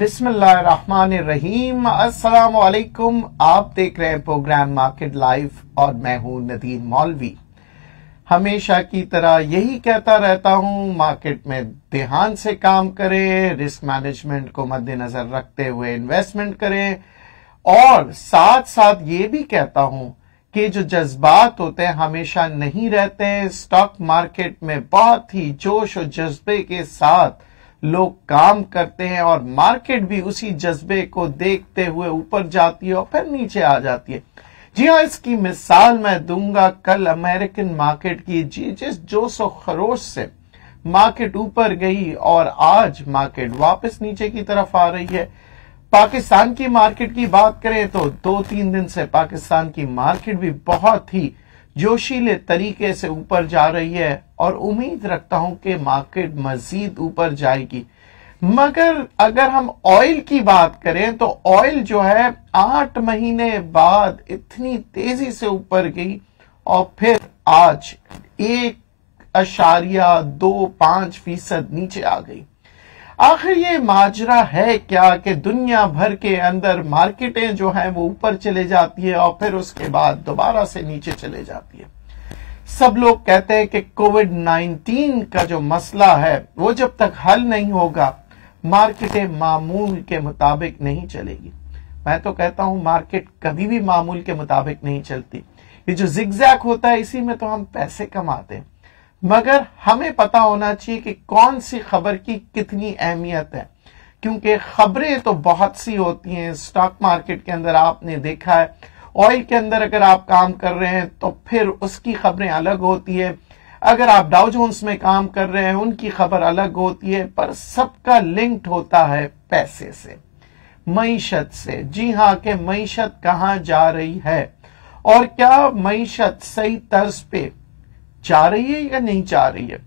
बिस्मिल्लाहिर्रहमानिर्रहीम। अस्सलाम वालेकुम। आप देख रहे हैं प्रोग्राम मार्केट लाइव और मैं हूं नदीम मौलवी। हमेशा की तरह यही कहता रहता हूं, मार्केट में ध्यान से काम करें, रिस्क मैनेजमेंट को मद्देनजर रखते हुए इन्वेस्टमेंट करें और साथ साथ ये भी कहता हूं कि जो जज्बात होते हैं हमेशा नहीं रहते हैं। स्टॉक मार्केट में बहुत ही जोश और जज्बे के साथ लोग काम करते हैं और मार्केट भी उसी जज्बे को देखते हुए ऊपर जाती है और फिर नीचे आ जाती है। जी हाँ, इसकी मिसाल मैं दूंगा कल अमेरिकन मार्केट की। जिस जोश और खरोश से मार्केट ऊपर गई और आज मार्केट वापस नीचे की तरफ आ रही है। पाकिस्तान की मार्केट की बात करें तो 2-3 दिन से पाकिस्तान की मार्केट भी बहुत ही जोशीले तरीके से ऊपर जा रही है और उम्मीद रखता हूं कि मार्केट मजीद ऊपर जाएगी। मगर अगर हम ऑयल की बात करें तो ऑयल जो है 8 महीने बाद इतनी तेजी से ऊपर गई और फिर आज 1.25% नीचे आ गई। आखिर ये माजरा है क्या कि दुनिया भर के अंदर मार्केटें जो हैं वो ऊपर चले जाती है और फिर उसके बाद दोबारा से नीचे चले जाती है। सब लोग कहते हैं कि कोविड-19 का जो मसला है वो जब तक हल नहीं होगा मार्केटें मामूल के मुताबिक नहीं चलेगी। मैं तो कहता हूं मार्केट कभी भी मामूल के मुताबिक नहीं चलती। ये जो जिगजैग होता है इसी में तो हम पैसे कमाते हैं। मगर हमें पता होना चाहिए कि कौन सी खबर की कितनी अहमियत है, क्योंकि खबरें तो बहुत सी होती हैं। स्टॉक मार्केट के अंदर आपने देखा है, ऑयल के अंदर अगर आप काम कर रहे हैं तो फिर उसकी खबरें अलग होती है। अगर आप डाउ जोन्स में काम कर रहे हैं उनकी खबर अलग होती है, पर सबका लिंक्ड होता है पैसे से, मईशत से। जी हाँ, कि मईशत कहाँ जा रही है और क्या मईशत सही तर्ज पे जा रही है या नहीं जा रही है।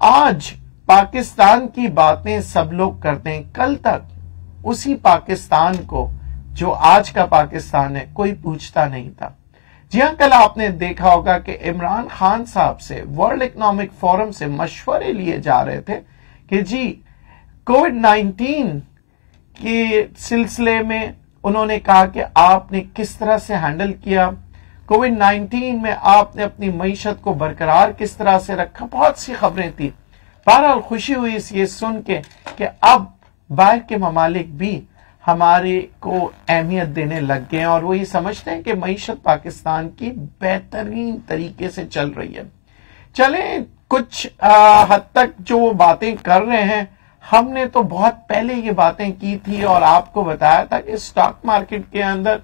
आज पाकिस्तान की बातें सब लोग करते हैं, कल तक उसी पाकिस्तान को जो आज का पाकिस्तान है कोई पूछता नहीं था। जी हाँ, कल आपने देखा होगा कि इमरान खान साहब से वर्ल्ड इकोनॉमिक फोरम से मशवरे लिए जा रहे थे कि जी कोविड-19 के सिलसिले में उन्होंने कहा कि आपने किस तरह से हैंडल किया, कोविड-19 में आपने अपनी मईशत को बरकरार किस तरह से रखा। बहुत सी खबरें थी। बहरहाल खुशी हुई ये सुन के कि अब बाहर के ममालिक भी हमारे को अहमियत देने लग गए हैं और वो ये समझते हैं कि मईशत पाकिस्तान की बेहतरीन तरीके से चल रही है। चलें, कुछ हद तक जो बातें कर रहे हैं हमने तो बहुत पहले ये बातें की थी और आपको बताया था कि स्टॉक मार्केट के अंदर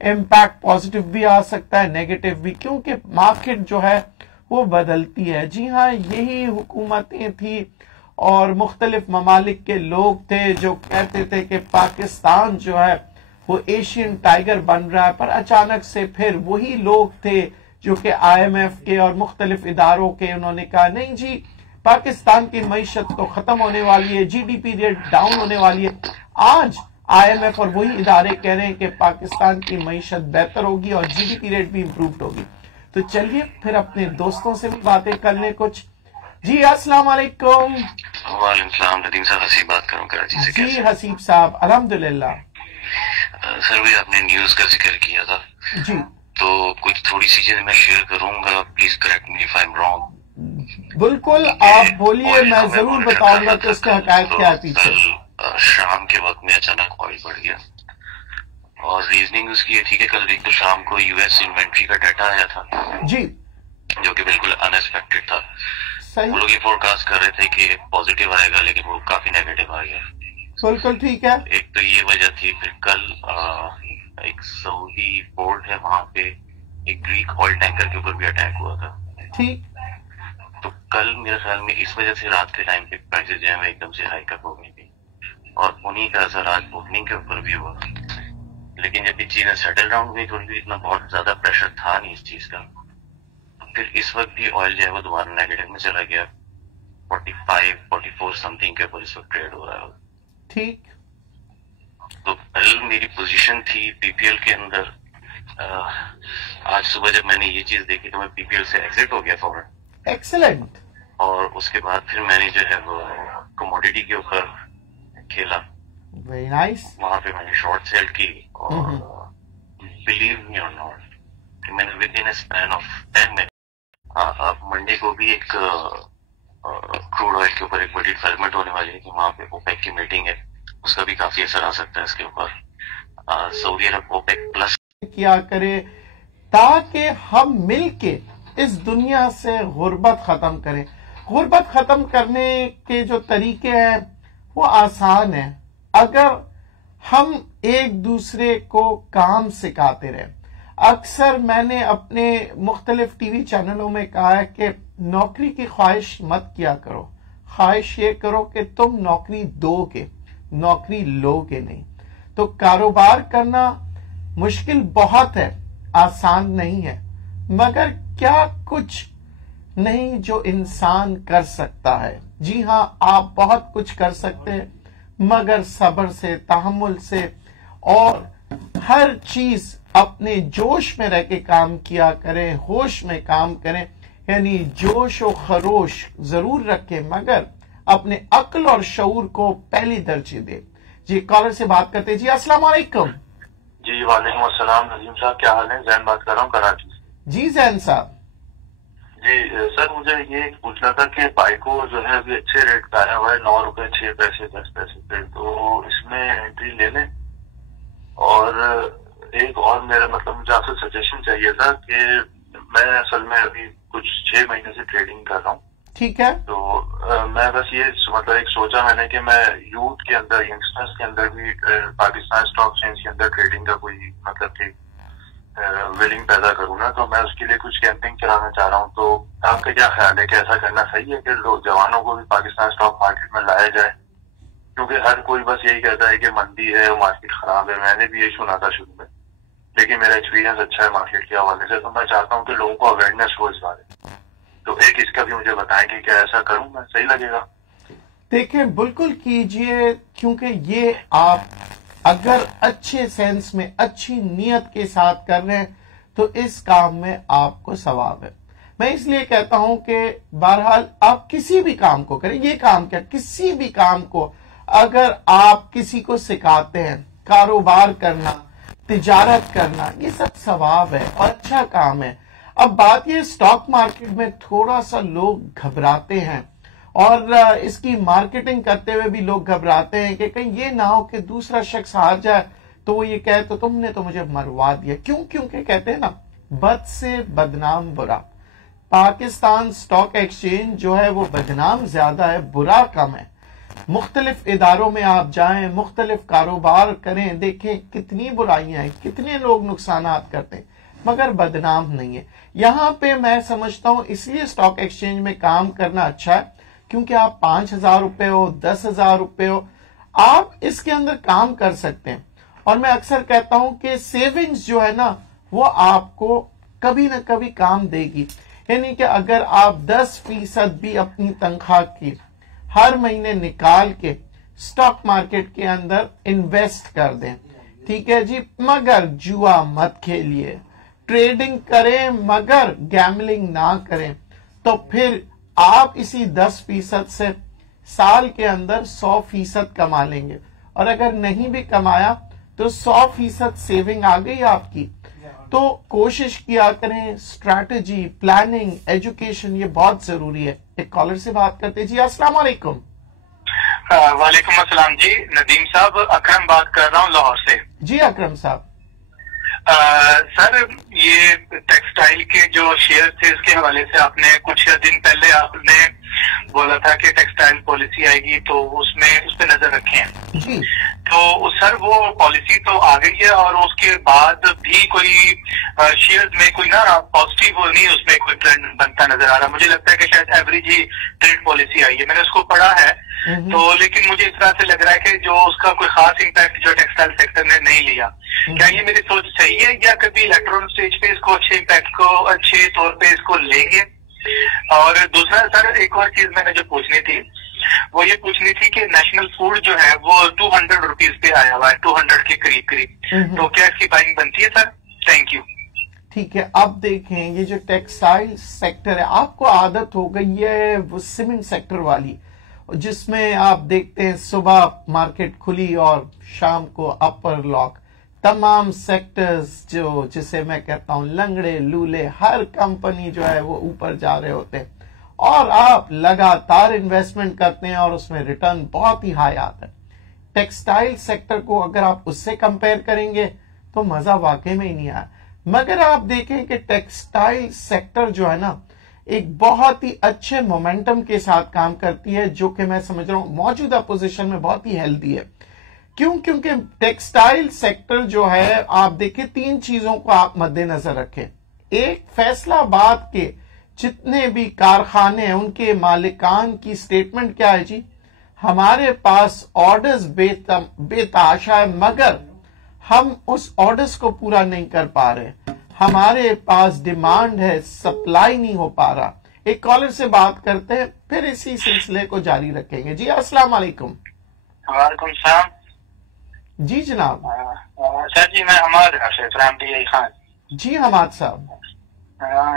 इम्पैक्ट पॉजिटिव भी आ सकता है, नेगेटिव भी, क्योंकि मार्केट जो है वो बदलती है। जी हाँ, यही हुकूमतें थी और मुख्तलिफ ममालिक के लोग थे जो कहते थे कि पाकिस्तान जो है वो एशियन टाइगर बन रहा है, पर अचानक से फिर वही लोग थे जो कि IMF के और मुख्तलिफ इदारों के, उन्होंने कहा नहीं जी पाकिस्तान की मईशत तो खत्म होने वाली है, GDP रेट डाउन होने वाली है। आज IMF और वही इदारे कह रहे हैं कि पाकिस्तान की मईशत बेहतर होगी और GDP रेट भी इंप्रूव होगी। तो चलिए फिर अपने दोस्तों से भी बातें कर लें कुछ। जी अस्सलाम वालेकुम। वालेकुम सलाम। नदीम साहब, हसीब बात करूं कराची से। जी हसीब साहब, अल्हम्दुलिल्लाह। सर भी आपने न्यूज का जिक्र किया था जी, तो कुछ थोड़ी सी चीजें मैं शेयर करूंगा, please correct me if I am wrong. बिल्कुल आप बोलिए, मैं जरूर बताऊंगा कि उसके हकायत क्या है पीछे। शाम के वक्त में अचानक ऑयल बढ़ गया और रीजनिंग उसकी ये थी कि कल एक तो शाम को US इन्वेंट्री का डाटा आया था जी, जो कि बिल्कुल अनएक्सपेक्टेड था। सही, वो लोग ये फोरकास्ट कर रहे थे कि पॉजिटिव आएगा, लेकिन वो काफी नेगेटिव आ गया। बिल्कुल ठीक है। एक तो ये वजह थी। फिर कल एक सऊदी पोर्ट है, वहां पे एक ग्रीक ऑयल टैंकर के ऊपर भी अटैक हुआ था। ठीक, तो कल मेरे ख्याल में इस वजह से रात के टाइम पे प्राइसेस जो है एकदम से हाई अप हो गई थी और उन्हीं का असर आज ओपनिंग के ऊपर भी हुआ। लेकिन जब ये चीजें सेटल डाउन हुई थोड़ी भी, इतना बहुत ज्यादा प्रेशर था नहीं इस चीज का। फिर इस वक्त भी ऑयल जो है वो दोबारा नेगेटिव में चला गया, 45-44 समथिंग के ऊपर इस वक्त ट्रेड हो रहा है। ठीक, तो कल मेरी पोजीशन थी PPL के अंदर। आज सुबह जब मैंने ये चीज देखी तो मैं PPL से एग्जिट हो गया फौरन। एक्सीलेंट। और उसके बाद फिर मैंने जो है वो कमोडिटी के ऊपर खेला वेरी नाइस। वहां पे मैंने शॉर्ट सेल की और बिलीव मी और नॉट कि मैंने with in span of 10 minute Monday को भी एक क्रूड ऑयल के ऊपर एक बड़ी डेवलपमेंट होने वाली है कि वहां पे ओपेक की मीटिंग है, उसका भी काफी असर आ सकता है इसके ऊपर। सऊदी अरब ओपेक प्लस किया करे ताकि हम मिलके इस दुनिया से गुर्बत खत्म करें। गुर्बत खत्म करने के जो तरीके हैं वो आसान है, अगर हम एक दूसरे को काम सिखाते रहे। अक्सर मैंने अपने मुख्तलिफ टीवी चैनलों में कहा है कि नौकरी की ख्वाहिश मत किया करो, ख्वाहिश ये करो कि तुम नौकरी दोगे, नौकरी लोगे नहीं। तो कारोबार करना मुश्किल बहुत है, आसान नहीं है, मगर क्या कुछ नहीं जो इंसान कर सकता है। जी हां, आप बहुत कुछ कर सकते हैं, मगर सब्र से, तहम्मुल से और हर चीज अपने जोश में रह के काम किया करें, होश में काम करें, यानी जोश और खरोश जरूर रखें, मगर अपने अक्ल और शऊर को पहली तरजीह दे। जी कॉलर से बात करते हैं। जी अस्सलाम वालेकुम। जी वालेकुम अस्सलाम। नजीम साहब क्या हाल है? जैन बात कर रहा हूँ कराची से। जी जैन साहब। जी सर, मुझे ये पूछना था कि बाइको जो है अभी अच्छे रेट का आया हुआ है, 9 रुपए 6 पैसे 10 पैसे पे, तो इसमें एंट्री ले लें। और एक और मेरा मतलब मुझे आपसे सजेशन चाहिए था कि मैं असल में अभी कुछ 6 महीने से ट्रेडिंग कर रहा हूँ। ठीक है। तो मैं बस ये मतलब एक सोचा मैंने कि मैं यूथ के अंदर, यंगस्टर्स के अंदर भी पाकिस्तान स्टॉक एक्सचेंज के अंदर ट्रेडिंग का कोई मतलब कि विलिंग पैदा करूँ ना, तो मैं उसके लिए कुछ कैंपिंग चलाना चाह रहा हूँ। तो आपका क्या ख्याल है कि ऐसा करना सही है कि लोग जवानों को भी पाकिस्तान स्टॉक मार्केट में लाया जाए? क्योंकि हर कोई बस यही कहता है कि मंदी है, मार्केट खराब है। मैंने भी यही सुना था शुरू में, लेकिन मेरा एक्सपीरियंस अच्छा है मार्केट के हवाले से, तो मैं चाहता हूँ कि लोगों को अवेयरनेस हो इस बारे में। तो एक इसका भी मुझे बताएं कि क्या ऐसा करूं मैं, सही लगेगा? देखें, बिल्कुल कीजिए, क्योंकि ये आप अगर अच्छे सेंस में, अच्छी नीयत के साथ कर रहे हैं तो इस काम में आपको सवाब है। मैं इसलिए कहता हूं कि बहरहाल आप किसी भी काम को करें, ये काम क्या, किसी भी काम को अगर आप किसी को सिखाते हैं, कारोबार करना, तिजारत करना, ये सब सवाब है और अच्छा काम है। अब बात ये, स्टॉक मार्केट में थोड़ा सा लोग घबराते हैं और इसकी मार्केटिंग करते हुए भी लोग घबराते हैं कि कहीं ये ना हो कि दूसरा शख्स हार जाए तो वो ये कहे तो तुमने तो मुझे मरवा दिया। क्योंकि कहते हैं ना, बद से बदनाम बुरा। पाकिस्तान स्टॉक एक्सचेंज जो है वो बदनाम ज्यादा है, बुरा कम है। मुख्तलिफ इदारों में आप जाएं, मुख्तलिफ कारोबार करें, देखें कितनी बुराइयां हैं, कितने लोग नुकसानात करते हैं, मगर बदनाम नहीं है। यहां पे मैं समझता हूं इसलिए स्टॉक एक्सचेंज में काम करना अच्छा है, क्योंकि आप 5,000 रुपए हो, 10,000 रुपए हो, आप इसके अंदर काम कर सकते हैं। और मैं अक्सर कहता हूं कि सेविंग्स जो है ना, वो आपको कभी ना कभी काम देगी। यानी कि अगर आप 10% भी अपनी तनख्वाह की हर महीने निकाल के स्टॉक मार्केट के अंदर इन्वेस्ट कर दें, ठीक है जी, मगर जुआ मत खेलिए, ट्रेडिंग करें मगर गैम्बलिंग ना करें, तो फिर आप इसी 10% से साल के अंदर 100% कमा लेंगे। और अगर नहीं भी कमाया तो 100% सेविंग आ गई आपकी। तो कोशिश किया करें, स्ट्रैटेजी, प्लानिंग, एजुकेशन, ये बहुत जरूरी है। एक कॉलर से बात करते हैं। जी अस्सलाम वालेकुम। वालेकुम अस्सलाम जी। नदीम साहब, अकरम बात कर रहा हूँ लाहौर से। जी अकरम साहब। सर, ये टेक्सटाइल के जो शेयर थे इसके हवाले से आपने कुछ दिन पहले आपने बोला था कि टेक्सटाइल पॉलिसी आएगी, तो उसमें उस पर नजर रखें जी। तो सर वो पॉलिसी तो आ गई है और उसके बाद भी कोई शेयर में कोई ना पॉजिटिव नहीं, उसमें कोई ट्रेंड बनता नजर आ रहा। मुझे लगता है कि शायद एवरेज ही ट्रेड पॉलिसी आई है, मैंने उसको पढ़ा है। तो लेकिन मुझे इस तरह से लग रहा है कि जो उसका कोई खास इम्पैक्ट जो टेक्सटाइल सेक्टर ने नहीं लिया। क्या ये मेरी सोच सही है, या कभी इलेक्ट्रॉनिक स्टेज पे इसको अच्छे इम्पैक्ट को अच्छे तौर पे इसको लेंगे? और दूसरा सर, एक और चीज मैंने जो पूछनी थी वो ये पूछनी थी कि नेशनल फूड जो है वो 200 रुपीज पे आया हुआ है, 200 के करीब करीब, तो क्या इसकी बाइंग बनती है सर? Thank you. ठीक है, अब देखें, ये जो टेक्सटाइल सेक्टर है, आपको आदत हो गई है वो सीमेंट सेक्टर वाली, जिसमें आप देखते हैं सुबह मार्केट खुली और शाम को अपर लॉक, तमाम सेक्टर्स जो जिसे मैं कहता हूं लंगड़े लूले, हर कंपनी जो है वो ऊपर जा रहे होते हैं और आप लगातार इन्वेस्टमेंट करते हैं और उसमें रिटर्न बहुत ही हाई आता है। टेक्सटाइल सेक्टर को अगर आप उससे कंपेयर करेंगे तो मजा वाकई में ही नहीं आया। मगर आप देखें कि टेक्सटाइल सेक्टर जो है ना एक बहुत ही अच्छे मोमेंटम के साथ काम करती है, जो कि मैं समझ रहा हूं मौजूदा पोजीशन में बहुत ही हेल्दी है। क्यों? क्योंकि टेक्सटाइल सेक्टर जो है आप देखें 3 चीजों को आप मद्देनजर रखें। एक, फैसलाबाद के जितने भी कारखाने हैं उनके मालिकान की स्टेटमेंट क्या है जी, हमारे पास ऑर्डर्स बेतहाशा है मगर हम उस ऑर्डर्स को पूरा नहीं कर पा रहे, हमारे पास डिमांड है, सप्लाई नहीं हो पा रहा। एक कॉलर से बात करते हैं, फिर इसी सिलसिले को जारी रखेंगे। जी अस्सलाम वालेकुम। वालेकुम सलाम। जी जनाब। सर जी मैं हमाद फराम टी खान। जी हमाद साहब।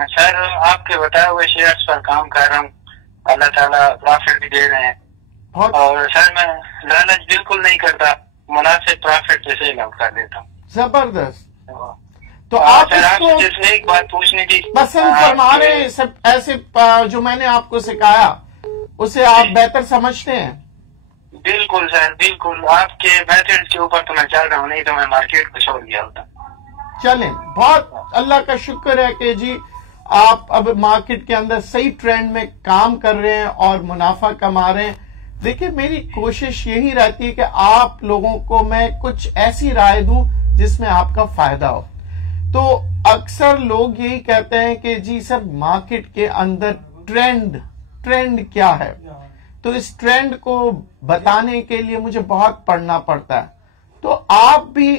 सर आपके बताए हुए शेयर्स पर काम कर रहा हूँ, अल्लाह ताला प्रॉफिट भी दे रहे हैं और सर मैं लालच बिल्कुल नहीं करता, मुनासिब प्रॉफिट से सेल आउट कर देता हूँ। जबरदस्त। तो आप इसको एक बात पूछनी थी, पसंद फरमा रहे हैं सब ऐसे जो मैंने आपको सिखाया उसे आप बेहतर समझते हैं? बिल्कुल सर बिल्कुल, आपके मेथड के ऊपर तो मैं चल रहा हूँ, नहीं तो मैं मार्केट को छोड़ दिया होता। चलें, बहुत अल्लाह का शुक्र है कि जी आप अब मार्केट के अंदर सही ट्रेंड में काम कर रहे हैं और मुनाफा कमा रहे हैं। देखिए मेरी कोशिश यही रहती है कि आप लोगों को मैं कुछ ऐसी राय दूं जिसमें आपका फायदा हो। तो अक्सर लोग यही कहते हैं कि जी सर मार्केट के अंदर ट्रेंड क्या है, तो इस ट्रेंड को बताने के लिए मुझे बहुत पढ़ना पड़ता है। तो आप भी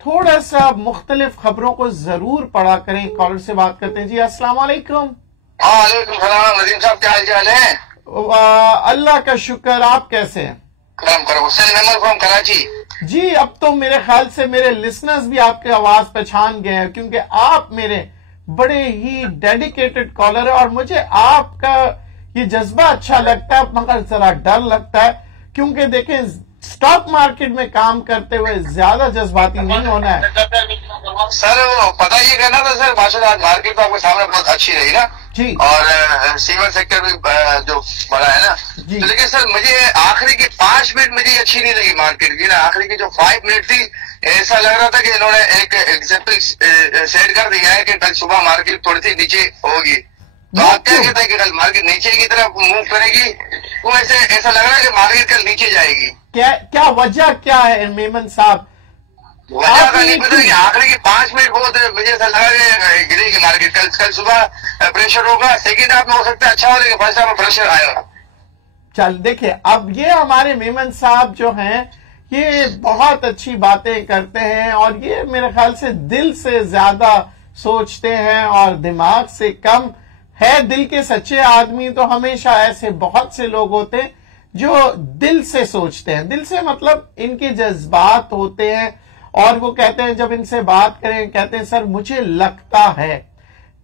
थोड़ा सा मुख्तलिफ खबरों को जरूर पढ़ा करें। कॉलर से बात करते हैं। जी अस्सलाम वालेकुम। वालेकुम सलाम नदीम साहब, क्या हाल चाल है? अल्लाह का शुक्र, आप कैसे हैं? फ्रॉम कराची। जी अब तो मेरे ख्याल से मेरे लिसनर्स भी आपकी आवाज पहचान गए हैं, क्योंकि आप मेरे बड़े ही डेडिकेटेड कॉलर है और मुझे आपका ये जज्बा अच्छा लगता है मगर जरा डर लगता है, क्योंकि देखें स्टॉक मार्केट में काम करते हुए ज्यादा जज्बाती नहीं होना है। सर वो पता ये कहना था सर, माशाल्लाह मार्केट तो आपके सामने बहुत अच्छी रही ना जी, और सीमेंट सेक्टर भी जो बड़ा है ना जी। तो लेकिन सर मुझे आखिरी के 5 मिनट मुझे अच्छी नहीं लगी मार्केट की ना, आखिरी की जो 5 मिनट थी ऐसा लग रहा था कि इन्होंने एक एग्जाम्पल सेट कर दिया है कि कल सुबह मार्केट थोड़ी सी नीचे होगी। तो आप क्या कहते हैं कि कल मार्केट नीचे की तरफ मूव करेगी? तो ऐसा लग रहा है कि मार्केट कल नीचे जाएगी। क्या वजह क्या है मेमन साहब? वजह का नहीं पता कि आखिरी के 5 मिनट बहुत मुझे ऐसा लगा कि गिरेगी मार्केट। कल सुबह प्रेशर होगा, सेकंड हाफ में हो सकता है अच्छा हो, लेकिन फर्स्ट हाफ में प्रेशर आएगा। चल देखिए, अब ये हमारे मेमन साहब जो हैं ये बहुत अच्छी बातें करते हैं और ये मेरे ख्याल से दिल से ज्यादा सोचते हैं और दिमाग से कम है। दिल के सच्चे आदमी तो हमेशा ऐसे बहुत से लोग होते हैं जो दिल से सोचते हैं। दिल से मतलब इनके जज्बात होते हैं और वो कहते हैं, जब इनसे बात करें कहते हैं सर मुझे लगता है।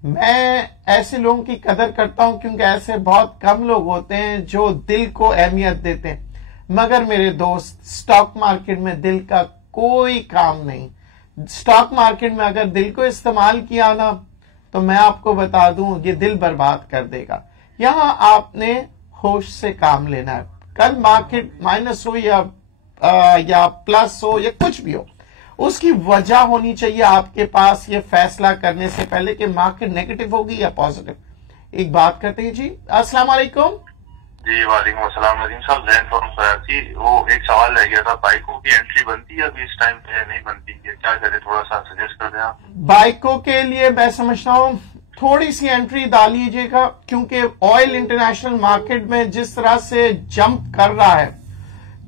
मैं ऐसे लोगों की कदर करता हूं क्योंकि ऐसे बहुत कम लोग होते हैं जो दिल को अहमियत देते हैं। मगर मेरे दोस्त, स्टॉक मार्केट में दिल का कोई काम नहीं। स्टॉक मार्केट में अगर दिल को इस्तेमाल किया ना तो मैं आपको बता दूं ये दिल बर्बाद कर देगा। यहां आपने होश से काम लेना है। कल मार्केट माइनस हो या प्लस हो या कुछ भी हो, उसकी वजह होनी चाहिए आपके पास ये फैसला करने से पहले कि मार्केट नेगेटिव होगी या पॉजिटिव। एक बात करते हैं। जी अस्सलाम वालेकुम। जी वालेकुम अस्सलाम नदीम साहब, जैन फ्रॉम कराची। वो एक सवाल रह गया था, बाइकों की एंट्री बनती है अभी इस टाइम पे नहीं बनती है, क्या करें? थोड़ा सा सजेस्ट कर दें आप। बाइकों के लिए मैं समझता हूं थोड़ी सी एंट्री डाल लीजिएगा, क्योंकि ऑयल इंटरनेशनल मार्केट में जिस तरह से जंप कर रहा है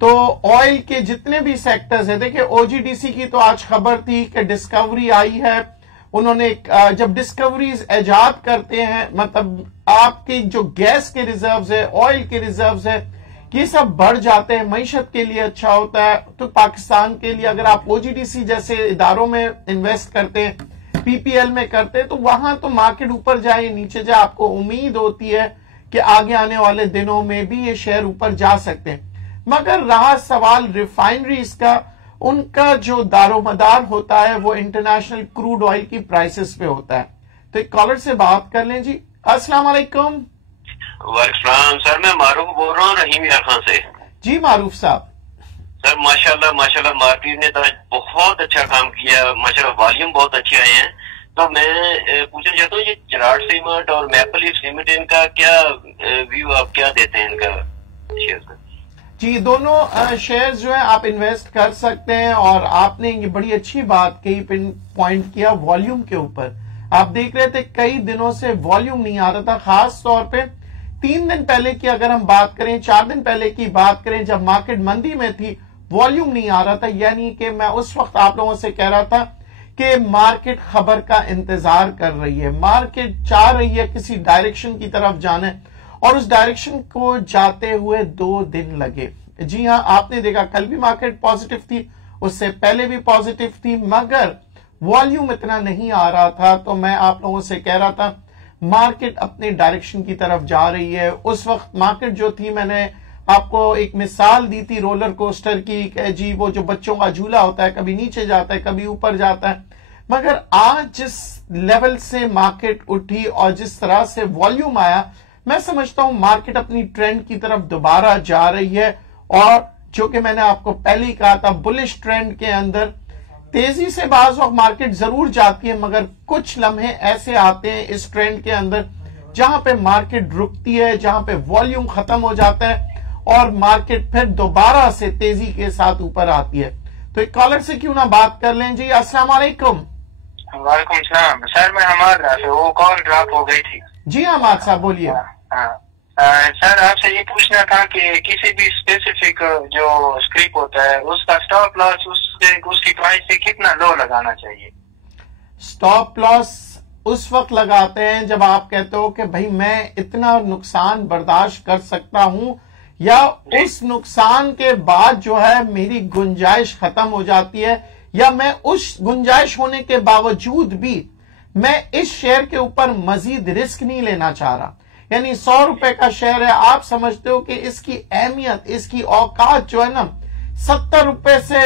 तो ऑयल के जितने भी सेक्टर्स है, देखिए ओजीडीसी की तो आज खबर थी कि डिस्कवरी आई है। उन्होंने जब डिस्कवरीज ईजाद करते हैं, मतलब आपकी जो गैस के रिजर्व्स है, ऑयल के रिजर्व्स है, ये सब बढ़ जाते हैं, मईशत के लिए अच्छा होता है। तो पाकिस्तान के लिए अगर आप ओजीडीसी जैसे इदारों में इन्वेस्ट करते हैं, पीपीएल में करते हैं, तो वहां तो मार्केट ऊपर जाए नीचे जाए, आपको उम्मीद होती है कि आगे आने वाले दिनों में भी ये शेयर ऊपर जा सकते हैं। मगर रहा सवाल रिफाइनरीज का, उनका जो दारोमदार होता है वो इंटरनेशनल क्रूड ऑयल की प्राइसेस पे होता है। तो एक कॉलर से बात कर लें जी। अस्सलाम वालेकुम। वालेकुम सर, मैं मारूफ बोल रहा हूँ रहीम यार खान से। जी मारूफ साहब। सर माशाल्लाह माशाल्लाह मार्केट ने तो बहुत अच्छा काम किया, माशाल्लाह वॉल्यूम बहुत अच्छे आए हैं। तो मैं पूछना चाहता हूँ ये चिराग सीमेंट और मैपल लीफ सीमेंट, इनका क्या व्यू आप क्या देते हैं इनका शेयर का? जी दोनों शेयर्स जो है आप इन्वेस्ट कर सकते हैं। और आपने ये बड़ी अच्छी बात कही, पिन पॉइंट किया वॉल्यूम के ऊपर। आप देख रहे थे कई दिनों से वॉल्यूम नहीं आ रहा था, खास तौर पे 3 दिन पहले की अगर हम बात करें, 4 दिन पहले की बात करें, जब मार्केट मंदी में थी वॉल्यूम नहीं आ रहा था। यानी कि मैं उस वक्त आप लोगों से कह रहा था कि मार्केट खबर का इंतजार कर रही है, मार्केट चाह रही है किसी डायरेक्शन की तरफ जाने, और उस डायरेक्शन को जाते हुए 2 दिन लगे। जी हां, आपने देखा कल भी मार्केट पॉजिटिव थी, उससे पहले भी पॉजिटिव थी, मगर वॉल्यूम इतना नहीं आ रहा था। तो मैं आप लोगों से कह रहा था मार्केट अपने डायरेक्शन की तरफ जा रही है। उस वक्त मार्केट जो थी, मैंने आपको एक मिसाल दी थी रोलर कोस्टर की, जी वो जो बच्चों का झूला होता है, कभी नीचे जाता है कभी ऊपर जाता है। मगर आज जिस लेवल से मार्केट उठी और जिस तरह से वॉल्यूम आया, मैं समझता हूं मार्केट अपनी ट्रेंड की तरफ दोबारा जा रही है। और जो कि मैंने आपको पहले ही कहा था, बुलिश ट्रेंड के अंदर तेजी से बाज़ वक्त मार्केट जरूर जाती है, मगर कुछ लम्हे ऐसे आते हैं इस ट्रेंड के अंदर जहां पे मार्केट रुकती है, जहां पे वॉल्यूम खत्म हो जाता है और मार्केट फिर दोबारा से तेजी के साथ ऊपर आती है। तो एक कॉलर से क्यों ना बात कर लें जी। अस्सलाम वालेकुम। वालेकुम सलाम सर, मैं हमारा वो कॉल ड्रॉप हो गई थी। जी हमाद साहब बोलिए। सर आपसे ये पूछना था कि किसी भी स्पेसिफिक जो स्क्रिप्ट होता है उसका स्टॉप लॉस उसकी प्राइस से कितना लो लगाना चाहिए? स्टॉप लॉस उस वक्त लगाते हैं जब आप कहते हो कि भाई मैं इतना नुकसान बर्दाश्त कर सकता हूं, या उस नुकसान के बाद जो है मेरी गुंजाइश खत्म हो जाती है, या मैं उस गुंजाइश होने के बावजूद भी मैं इस शेयर के ऊपर मजीद रिस्क नहीं लेना चाह रहा। यानी 100 रुपए का शेयर है, आप समझते हो कि इसकी अहमियत, इसकी औकात जो है ना 70 रुपए से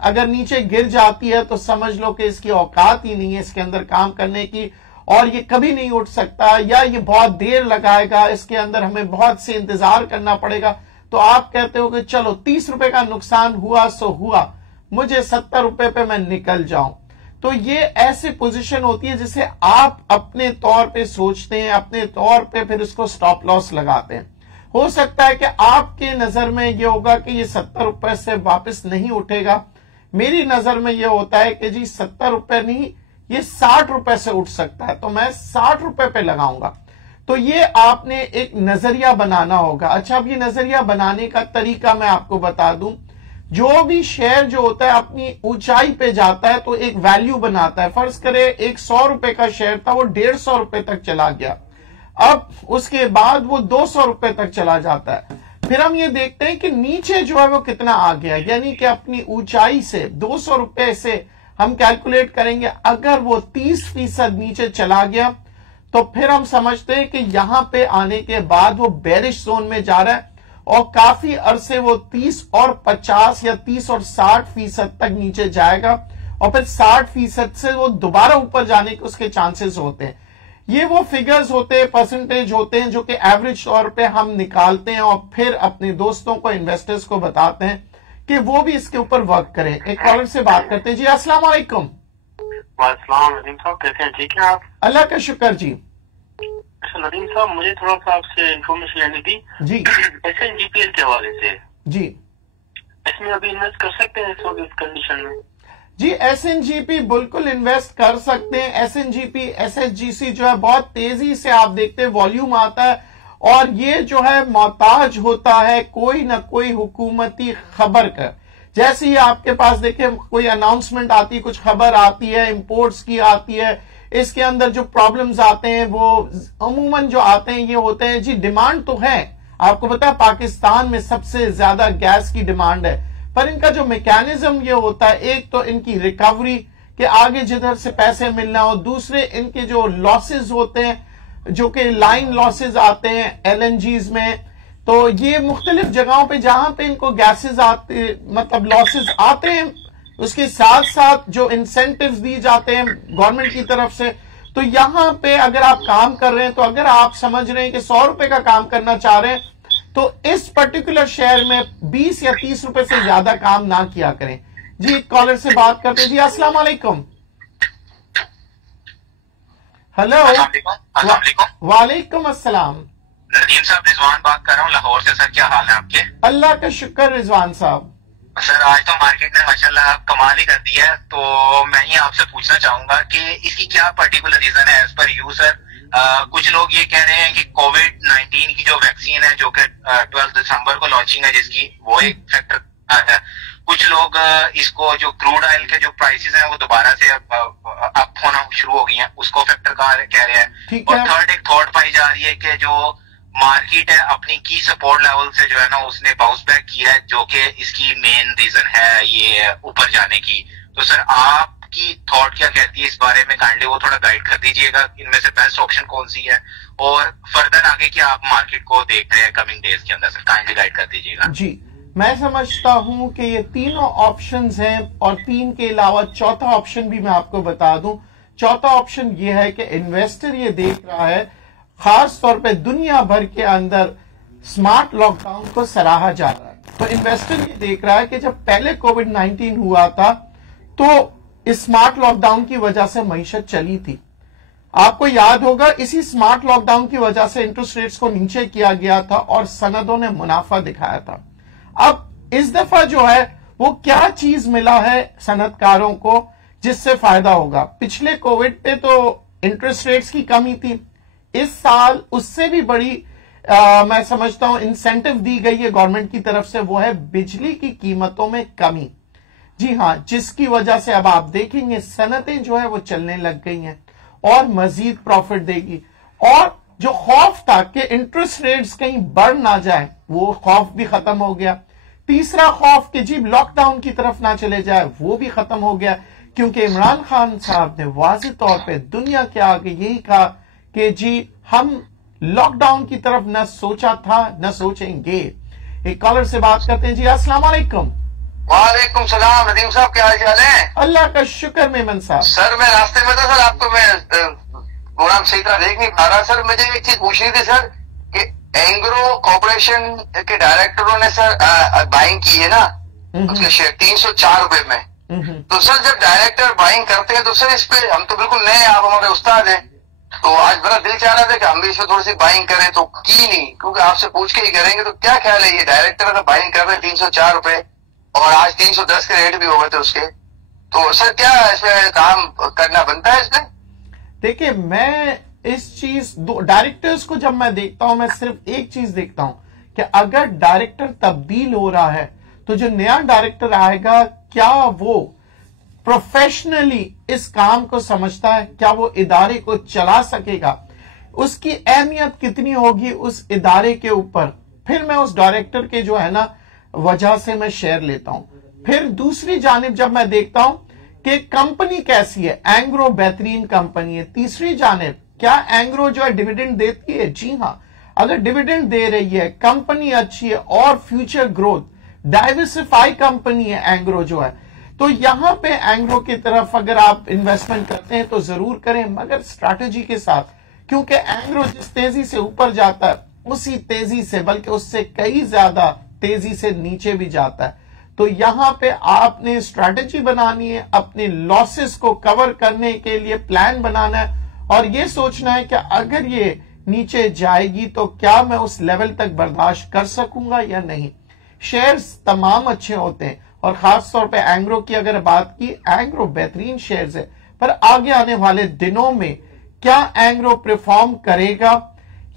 अगर नीचे गिर जाती है तो समझ लो कि इसकी औकात ही नहीं है इसके अंदर काम करने की, और ये कभी नहीं उठ सकता, या ये बहुत देर लगाएगा, इसके अंदर हमें बहुत से इंतजार करना पड़ेगा। तो आप कहते हो कि चलो 30 रुपए का नुकसान हुआ सो हुआ, मुझे 70 रुपए पे मैं निकल जाऊं। तो ये ऐसी पोजीशन होती है जिसे आप अपने तौर पे सोचते हैं, अपने तौर पे फिर इसको स्टॉप लॉस लगाते हैं। हो सकता है कि आपके नजर में ये होगा कि ये 70 रुपए से वापस नहीं उठेगा। मेरी नजर में ये होता है कि जी 70 रुपए नहीं, ये 60 रुपए से उठ सकता है, तो मैं 60 रुपए पे लगाऊंगा। तो ये आपने एक नजरिया बनाना होगा। अच्छा, अब ये नजरिया बनाने का तरीका मैं आपको बता दूं। जो भी शेयर जो होता है अपनी ऊंचाई पे जाता है तो एक वैल्यू बनाता है। फर्ज करे एक 100 रुपए का शेयर था, वो 150 रुपए तक चला गया, अब उसके बाद वो 200 रुपए तक चला जाता है। फिर हम ये देखते हैं कि नीचे जो है वो कितना आ गया, यानी कि अपनी ऊंचाई से 200 रुपए से हम कैलकुलेट करेंगे, अगर वो 30% नीचे चला गया तो फिर हम समझते हैं कि यहां पे आने के बाद वो बेरिश जोन में जा रहा है, और काफी अरसे वो 30 और 50 या 30 और 60% तक नीचे जाएगा, और फिर 60% से वो दोबारा ऊपर जाने के उसके चांसेस होते हैं। ये वो फिगर्स होते हैं, परसेंटेज होते हैं जो कि एवरेज तौर पे हम निकालते हैं और फिर अपने दोस्तों को, इन्वेस्टर्स को बताते हैं कि वो भी इसके ऊपर वर्क करें। एक कॉलर से बात करते हैं जी। अस्सलाम वालेकुम। वालेकुम नदीम साहब, कैसे हैं? ठीक है आप? अल्लाह का शुक्र जी। अच्छा नदीम साहब, मुझे थोड़ा सा आपसे इन्फॉर्मेशन लेनी थी जी। SNGPL के हवाले से। जी इसमें अभी इन्वेस्ट कर सकते हैं इस वक्त इस कंडीशन में? जी SNGP बिल्कुल इन्वेस्ट कर सकते हैं। SNGP SSGC जो है बहुत तेजी से आप देखते हैं वॉल्यूम आता है, और ये जो है मोहताज होता है कोई ना कोई हुकूमती खबर का। जैसे ही आपके पास देखे कोई अनाउंसमेंट आती है, कुछ खबर आती है, इंपोर्ट्स की आती है, इसके अंदर जो प्रॉब्लम्स आते हैं वो अमूमन जो आते हैं ये होते हैं जी डिमांड तो है, आपको पता है पाकिस्तान में सबसे ज्यादा गैस की डिमांड है, पर इनका जो मैकेनिज्म ये होता है, एक तो इनकी रिकवरी के आगे जिधर से पैसे मिलना हो, दूसरे इनके जो लॉसेस होते हैं जो कि लाइन लॉसेज आते हैं एलएनजीज में, तो ये मुख्तलिफ जगहों पे जहां पे इनको गैसेज आते मतलब लॉसेज आते हैं, उसके साथ साथ जो इंसेंटिव्स दिए जाते हैं गवर्नमेंट की तरफ से, तो यहां पे अगर आप काम कर रहे हैं, तो अगर आप समझ रहे हैं कि 100 रुपए का काम करना चाह रहे हैं, तो इस पर्टिकुलर शेयर में 20 या 30 रुपए से ज्यादा काम ना किया करें। जी कॉलर से बात करते हैं। जी अस्सलाम वालेकुम। हेलो। वालेकुम अस्सलाम। नदीम साहब, रिजवान बात कर रहा हूँ लाहौर से। सर क्या हाल है आपके? अल्लाह का शुक्र रिजवान साहब। सर आज तो मार्केट ने माशाल्लाह कमाल ही कर दिया है, तो मैं ही आपसे पूछना चाहूंगा कि इसकी क्या पर्टिकुलर रीजन है एज पर यू सर? कुछ लोग ये कह रहे हैं कि कोविड-19 की जो वैक्सीन है जो कि 12 दिसंबर को लॉन्चिंग है जिसकी, वो एक फैक्टर है। कुछ लोग इसको जो क्रूड ऑयल के जो प्राइसेस हैं वो दोबारा से अप होना शुरू हो गई हैं, उसको फैक्टर कह रहे हैं। और थर्ड एक थॉट पाई जा रही है कि जो मार्केट है अपनी की सपोर्ट लेवल से जो है ना उसने बाउंस बैक किया है, जो कि इसकी मेन रीजन है ये ऊपर जाने की। तो सर आपकी थॉट क्या कहती है इस बारे में? काइंडली वो थोड़ा गाइड कर दीजिएगा, इनमें से बेस्ट ऑप्शन कौन सी है और फर्दर आगे क्या आप मार्केट को देख रहे हैं कमिंग डेज के अंदर? सर काइंडली गाइड कर दीजिएगा। जी मैं समझता हूं कि ये तीनों ऑप्शंस हैं और तीन के अलावा चौथा ऑप्शन भी मैं आपको बता दूं। चौथा ऑप्शन ये है कि इन्वेस्टर ये देख रहा है, खास तौर पे दुनिया भर के अंदर स्मार्ट लॉकडाउन को सराहा जा रहा है। तो इन्वेस्टर ये देख रहा है कि जब पहले कोविड-19 हुआ था तो इस स्मार्ट लॉकडाउन की वजह से मईशत चली थी। आपको याद होगा इसी स्मार्ट लॉकडाउन की वजह से इंटरेस्ट रेट्स को नीचे किया गया था और सनदों ने मुनाफा दिखाया था। अब इस दफा जो है वो क्या चीज मिला है सनतकारों को जिससे फायदा होगा? पिछले कोविड पे तो इंटरेस्ट रेट्स की कमी थी, इस साल उससे भी बड़ी मैं समझता हूं इंसेंटिव दी गई है गवर्नमेंट की तरफ से, वो है बिजली की कीमतों में कमी। जी हां, जिसकी वजह से अब आप देखेंगे सनतें जो है वो चलने लग गई हैं और मजीद प्रॉफिट देगी। और जो खौफ था कि इंटरेस्ट रेट्स कहीं बढ़ ना जाए, वो खौफ भी खत्म हो गया। तीसरा खौफ कि जी लॉकडाउन की तरफ ना चले जाए, वो भी खत्म हो गया, क्योंकि इमरान खान साहब ने वाज़ेह तौर पे दुनिया के आगे यही कहा कि जी हम लॉकडाउन की तरफ न सोचा था न सोचेंगे। एक कॉलर से बात करते हैं। जी अस्सलाम वालेकुम। वालेकुम सलाम। नदीम साहब क्या हाल चाल है? अल्लाह का शुक्र मेमन साहब। सर मैं रास्ते में था सर, आपको मैं प्रोग्राम सही तरह देख नहीं पा रहा। सर मुझे एक चीज पूछनी थी सर कि एंग्रो कॉर्पोरेशन के डायरेक्टरों ने सर बाइंग की है ना उसके शेयर 304 रुपए में। तो सर जब डायरेक्टर बाइंग करते हैं तो सर इस पे हम तो बिल्कुल नए, आप हमारे उस्ताद हैं, तो आज बड़ा दिल चाह रहा था कि हम भी इसमें थोड़ी सी बाइंग करें, तो की नहीं, क्योंकि आपसे पूछ के ही करेंगे। तो क्या ख्याल है ये डायरेक्टर अगर बाइंग कर रहे हैं 304 रुपए और आज 310 के रेट भी हो गए थे उसके, तो सर क्या इसमें काम करना बनता है इसमें? देखिए मैं इस चीज डायरेक्टर्स को जब मैं देखता हूं, मैं सिर्फ एक चीज देखता हूं कि अगर डायरेक्टर तब्दील हो रहा है तो जो नया डायरेक्टर आएगा क्या वो प्रोफेशनली इस काम को समझता है, क्या वो इदारे को चला सकेगा, उसकी अहमियत कितनी होगी उस इदारे के ऊपर। फिर मैं उस डायरेक्टर के जो है ना वजह से मैं शेयर लेता हूं। फिर दूसरी जानिब जब मैं देखता हूं कि कंपनी कैसी है, एंग्रो बेहतरीन कंपनी है। तीसरी जानिब क्या एंग्रो जो है डिविडेंड देती है? जी हां, अगर डिविडेंड दे रही है, कंपनी अच्छी है और फ्यूचर ग्रोथ, डाइवर्सिफाई कंपनी है एंग्रो जो है, तो यहां पे एंग्रो की तरफ अगर आप इन्वेस्टमेंट करते हैं तो जरूर करें, मगर स्ट्रैटेजी के साथ, क्योंकि एंग्रो जिस तेजी से ऊपर जाता है उसी तेजी से बल्कि उससे कई ज्यादा तेजी से नीचे भी जाता है। तो यहां पे आपने स्ट्रैटेजी बनानी है, अपने लॉसेस को कवर करने के लिए प्लान बनाना है और ये सोचना है कि अगर ये नीचे जाएगी तो क्या मैं उस लेवल तक बर्दाश्त कर सकूंगा या नहीं। शेयर्स तमाम अच्छे होते हैं और खास तौर पे एंग्रो की अगर बात की, एंग्रो बेहतरीन शेयर्स है, पर आगे आने वाले दिनों में क्या एंग्रो परफॉर्म करेगा,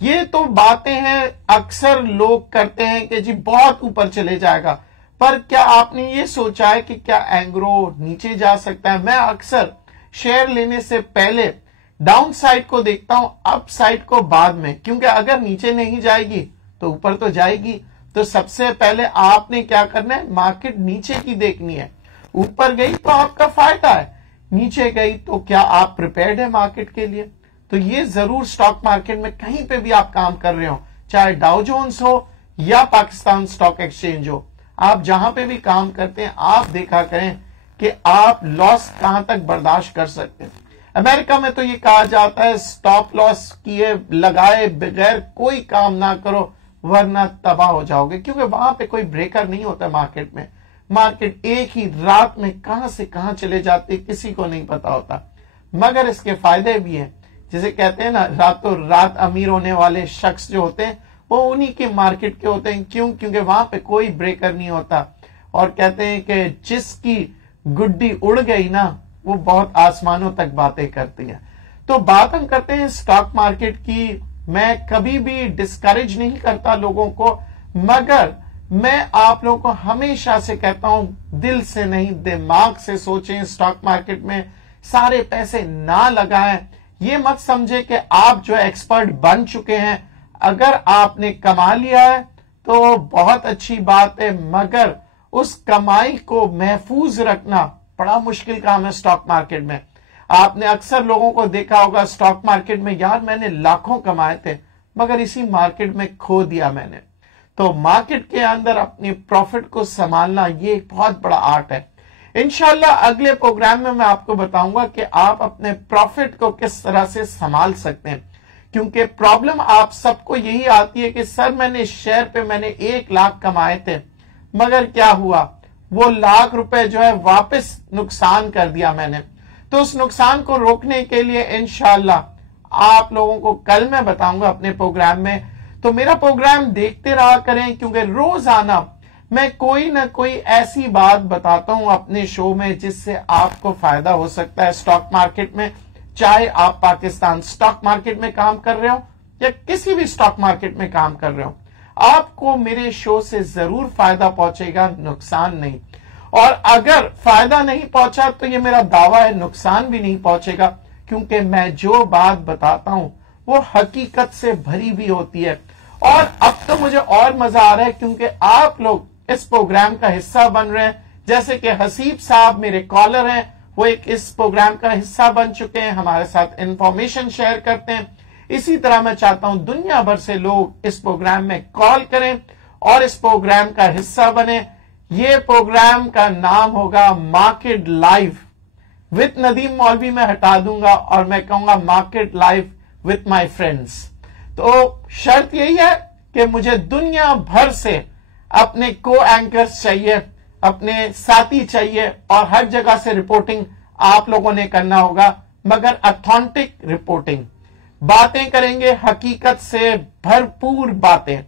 ये तो बातें हैं अक्सर लोग करते हैं कि जी बहुत ऊपर चले जाएगा, पर क्या आपने ये सोचा है कि क्या एंग्रो नीचे जा सकता है? मैं अक्सर शेयर लेने से पहले डाउन साइड को देखता हूं, अप साइड को बाद में, क्योंकि अगर नीचे नहीं जाएगी तो ऊपर तो जाएगी। तो सबसे पहले आपने क्या करना है, मार्केट नीचे की देखनी है। ऊपर गई तो आपका फायदा है, नीचे गई तो क्या आप प्रिपेयर्ड है मार्केट के लिए? तो ये जरूर स्टॉक मार्केट में कहीं पे भी आप काम कर रहे हो, चाहे डाउ जोन्स हो या पाकिस्तान स्टॉक एक्सचेंज हो, आप जहां पे भी काम करते हैं आप देखा करें कि आप लॉस कहां तक बर्दाश्त कर सकते हैं। अमेरिका में तो ये कहा जाता है स्टॉप लॉस किए लगाए बगैर कोई काम ना करो वरना तबाह हो जाओगे, क्योंकि वहां पे कोई ब्रेकर नहीं होता मार्केट में। मार्केट एक ही रात में कहां से कहां चले जाती किसी को नहीं पता होता। मगर इसके फायदे भी हैं, जिसे कहते हैं ना रातों रात अमीर होने वाले शख्स जो होते हैं वो उन्हीं के मार्केट के होते हैं। क्यों? क्योंकि वहां पे कोई ब्रेकर नहीं होता। और कहते हैं कि जिसकी गुड्डी उड़ गई ना वो बहुत आसमानों तक बातें करती है। तो बात हम करते हैं स्टॉक मार्केट की। मैं कभी भी डिस्करेज नहीं करता लोगों को, मगर मैं आप लोगों को हमेशा से कहता हूं दिल से नहीं दिमाग से सोचें। स्टॉक मार्केट में सारे पैसे ना लगाएं। ये मत समझे कि आप जो एक्सपर्ट बन चुके हैं, अगर आपने कमा लिया है तो बहुत अच्छी बात है, मगर उस कमाई को महफूज रखना बड़ा मुश्किल काम है स्टॉक मार्केट में। आपने अक्सर लोगों को देखा होगा स्टॉक मार्केट में, यार मैंने लाखों कमाए थे मगर इसी मार्केट में खो दिया मैंने। तो मार्केट के अंदर अपनी प्रॉफिट को संभालना ये एक बहुत बड़ा आर्ट है। इंशाल्लाह अगले प्रोग्राम में मैं आपको बताऊंगा कि आप अपने प्रॉफिट को किस तरह से संभाल सकते हैं, क्योंकि प्रॉब्लम आप सबको यही आती है कि सर मैंने शेयर पे मैंने 1 लाख कमाए थे मगर क्या हुआ, वो लाख रुपए जो है वापस नुकसान कर दिया मैंने। तो उस नुकसान को रोकने के लिए इंशाल्लाह आप लोगों को कल मैं बताऊंगा अपने प्रोग्राम में। तो मेरा प्रोग्राम देखते रहा करें, क्योंकि रोजाना मैं कोई ना कोई ऐसी बात बताता हूं अपने शो में जिससे आपको फायदा हो सकता है स्टॉक मार्केट में। चाहे आप पाकिस्तान स्टॉक मार्केट में काम कर रहे हो या किसी भी स्टॉक मार्केट में काम कर रहे हो, आपको मेरे शो से जरूर फायदा पहुंचेगा, नुकसान नहीं। और अगर फायदा नहीं पहुंचा तो ये मेरा दावा है नुकसान भी नहीं पहुंचेगा, क्योंकि मैं जो बात बताता हूं वो हकीकत से भरी भी होती है। और अब तो मुझे और मजा आ रहा है क्योंकि आप लोग इस प्रोग्राम का हिस्सा बन रहे हैं। जैसे कि हसीब साहब मेरे कॉलर हैं, वो एक इस प्रोग्राम का हिस्सा बन चुके हैं, हमारे साथ इंफॉर्मेशन शेयर करते हैं। इसी तरह मैं चाहता हूं दुनिया भर से लोग इस प्रोग्राम में कॉल करें और इस प्रोग्राम का हिस्सा बने। ये प्रोग्राम का नाम होगा मार्केट लाइव विद नदीम मौलवी। मैं हटा दूंगा और मैं कहूंगा market live with my friends. तो शर्त यही है कि मुझे दुनिया भर से अपने को एंकर्स चाहिए, अपने साथी चाहिए, और हर जगह से रिपोर्टिंग आप लोगों ने करना होगा, मगर ऑथेंटिक रिपोर्टिंग। बातें करेंगे हकीकत से भरपूर बातें।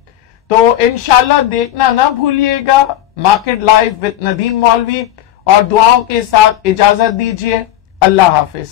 तो इंशाल्लाह देखना ना भूलिएगा मार्केट लाइव विद नदीम मौलवी, और दुआओं के साथ इजाजत दीजिए। अल्लाह हाफिज।